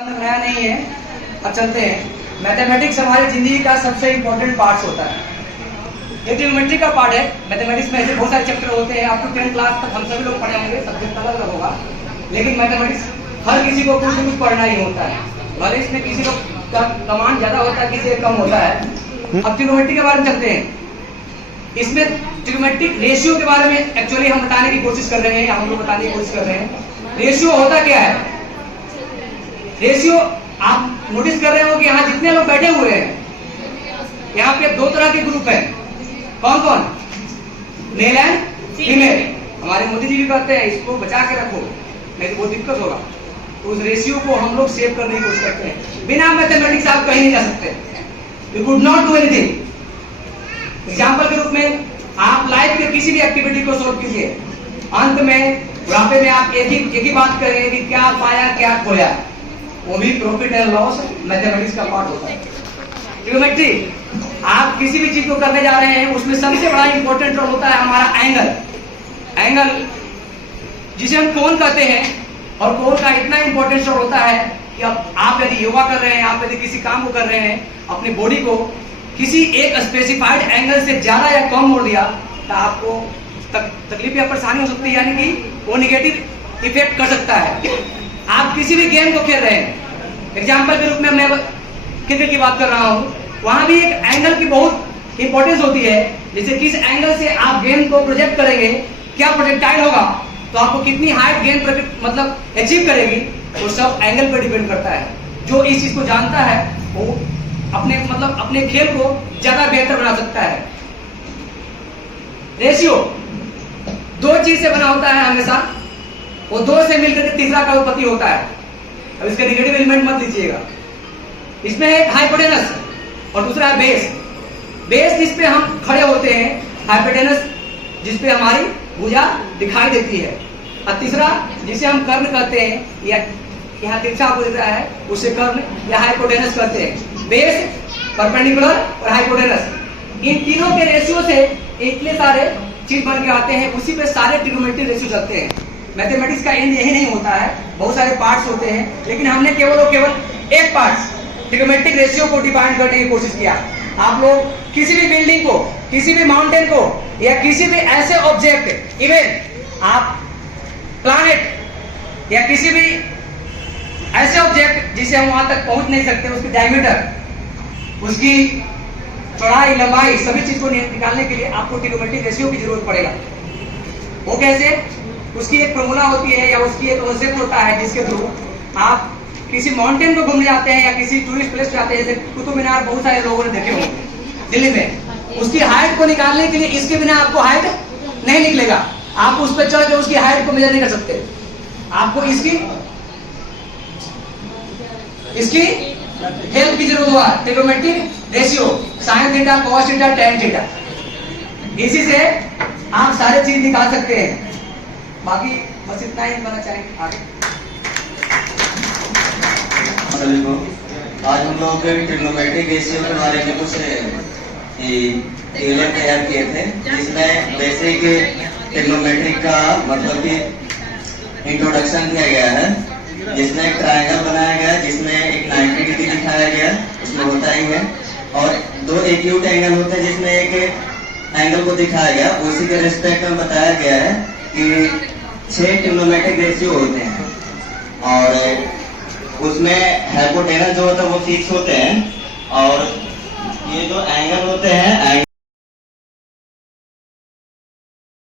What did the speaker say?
नया नहीं है। अब चलते हैं। मैथमेटिक्स हमारी जिंदगी का सबसे इम्पोर्टेंट पार्ट होता है। ये ट्रिग्नोमेट्री का पार्ट है। मैथमेटिक्स में ऐसे बहुत सारे चैप्टर होते हैं, आपको 10th क्लास तक हम सभी लोग पढ़े होंगे, सब्जेक्ट अलग अलग होगा, लेकिन मैथमेटिक्स हर किसी को कुछ न कुछ पढ़ना ही होता है। भले इसमें किसी को का कमांड ज्यादा होता है, किसी का कम होता है। अब ट्रिग्नोमेट्री के बारे में चलते हैं। इसमें ट्रिग्नोमेट्रिक रेशियो के बारे में एक्चुअली हम बताने की कोशिश कर रहे हैं, हम लोग बताने की कोशिश कर रहे हैं। रेशियो होता क्या है? रेशियो आप नोटिस कर रहे हो कि यहाँ जितने लोग बैठे हुए हैं, यहाँ पे दो तरह के ग्रुप हैं। कौन कौन? Male and female. हमारे मोदी जी भी कहते हैं इसको बचा के रखो, नहीं तो बहुत दिक्कत होगा। तो उस रेशियो को हम लोग सेव करने की कोशिश करते हैं। बिना मैथमेटिक्स आप कहीं नहीं जा सकते। You could not do anything. Example के रूप में आप लाइफ के किसी भी एक्टिविटी को सोल्व कीजिए, अंत में बुढ़ापे में आप एक ही बात करेंगे कि क्या पाया क्या खोया। वो भी प्रॉफिट एंड लॉस मैथमेटिक्स का पार्ट होता है। ट्रिग्नोमेट्री आप किसी भी चीज को करने जा रहे हैं, उसमें सबसे बड़ा इंपॉर्टेंट रोल होता है हमारा एंगल। एंगल जिसे हम कोण कहते हैं, और कोण का इतना इंपॉर्टेंट रोल होता है कि अब आप यदि योगा कर रहे हैं, आप यदि किसी काम को कर रहे हैं, अपनी बॉडी को किसी एक स्पेसिफाइड एंगल से ज्यादा या कम मोड़ दिया तो आपको तकलीफ या परेशानी हो सकती है, यानी कि वो निगेटिव इफेक्ट कर सकता है। आप किसी भी गेम को खेल रहे हैं, एग्जाम्पल के रूप में मैं क्रिकेट की बात कर रहा हूँ, वहां भी एक एंगल की बहुत इंपॉर्टेंस होती है। जैसे किस एंगल से आप गेम को प्रोजेक्ट करेंगे, क्या प्रोजेक्टाइल होगा, तो आपको कितनी हाइट गेम मतलब अचीव करेगी, वो सब एंगल पर डिपेंड करता है। जो इस चीज को जानता है वो अपने खेल को ज्यादा बेहतर बना सकता है। रेशियो दो चीज से बना होता है हमेशा, वो दो से मिलकर के तीसरा का उत्पत्ति होता है। अब इसका नेगेटिव एलिमेंट मत लीजिएगा। इसमें एक हाइपोटेनस और दूसरा है बेस। बेस जिस पे हम खड़े होते हैं, हाइपोटेनस जिस पे हमारी भुजा दिखाई देती है, और तीसरा जिसे हम कर्ण कहते हैं, या यहाँ तिरछा आपको दिख रहा है, उसे कर्ण या हाइपोटेनस कहते हैं। बेस, परपेंडिकुलर और हाइपोटेनस, इन तीनों के रेशियो से इतने सारे चीज बन के आते हैं। उसी पे सारे ट्रिग्नोमेट्रिक रेशियो चलते हैं। मैथमेटिक्स का एंड यही नहीं होता है, बहुत सारे पार्ट्स होते हैं, लेकिन हमने केवल एक पार्ट ट्रिग्नोमेट्रिक रेशियो को डिफाइन करने की कोशिश किया। आप लोग किसी भी बिल्डिंग को, किसी भी माउंटेन को, या किसी भी ऐसे ऑब्जेक्ट, इवन आप प्लैनेट या किसी भी ऐसे ऑब्जेक्ट जिसे हम वहां तक पहुंच नहीं सकते, उसकी डायमीटर, उसकी चौड़ाई, लंबाई, सभी चीज को निकालने के लिए आपको ट्रिग्नोमेट्रिक रेशियो की जरूरत पड़ेगा। वो कैसे? उसकी एक फॉर्मूला होती है या उसकी एक कॉन्सेप्ट होता है जिसके थ्रू आप किसी माउंटेन को घूमने जाते हैं या किसी टूरिस्ट प्लेस जाते हैं, जैसे कुतुब मीनार बहुत सारे लोगों ने देखे होंगे दिल्ली में। उसकी हाइट को निकालने के लिए इसके बिना आपको हाइट नहीं निकलेगा। आप उस पर चढ़ के उसकी हाइट को मेजर नहीं कर सकते। आपको इसकी हेल्प की जरूरत हुआ। Trigonometric ratio, sine theta, cos theta, tan theta, इसी से आप सारे चीज निकाल सकते हैं। बाकी बस इतना ही कहना चाहेंगे। आगे सभी को आज हम लोग ट्रिग्नोमेट्रिक रेशियो के बारे में कुछ टेबल तैयार किए थे, जिसमें बेसिक ट्रिग्नोमेट्रिक का मतलब कि इंट्रोडक्शन दिया गया है, जिसमें एक ट्रायंगल बनाया गया है, जिसमें एक 90 डिग्री दिखाया गया, उसमें होता ही है, और दो एक्यूट एंगल होते हैं जिसमें एक एंगल को दिखाया गया। उसी के रिस्पेक्ट में बताया गया है कि 6 ट्रिग्नोमेट्रिक रेशियो होते हैं, और उसमें हाइपोटेनस जो होता है वो फिक्स होते हैं, और ये जो एंगल होते हैं